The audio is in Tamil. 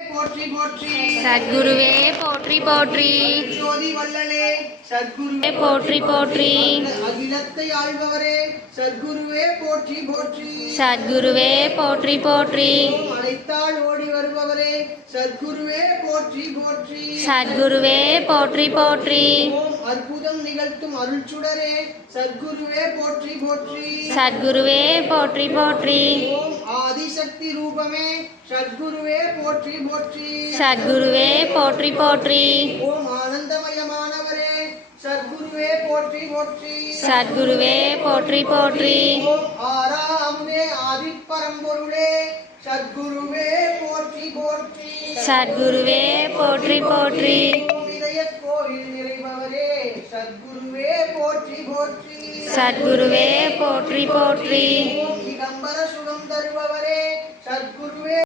போற்றி போற்றி சத்குருவே போற்றி போற்றி ஜோதி வள்ளலே சத்குருவே போற்றி போற்றி அகிலத்தை ஆள்பவரே சத்குருவே போற்றி போற்றி சத்குருவே போற்றி போற்றி அழைத்தால் ஓடி வருபவரே சத்குருவே போற்றி போற்றி சத்குருவே போற்றி போற்றி அற்புதம் நிகழ்த்தும் அருள்சுடரே சத்குருவே போற்றி போற்றி சத்குருவே போற்றி போற்றி ஆதிசக்தி ரூபமே சத்குருவே போற்றி போற்றி சத்குருவே போற்றி போற்றி ஓம் ஆனந்தமயமானவரே சத்குருவே போற்றி போற்றி சத்குருவே போற்றி போற்றி ஓம் ஆறாமுதே ஆதிப்பரம்பொருளே சத்குருவே போற்றி போற்றி சத்குருவே போற்றி போற்றி ஓம் இதய கோயில் நிறைபவரே சத்குருவே போற்றி போற்றி சத்குருவே போற்றி போற்றி ஓம் திகம்பர சுகம் தருபவரே சத்குருவே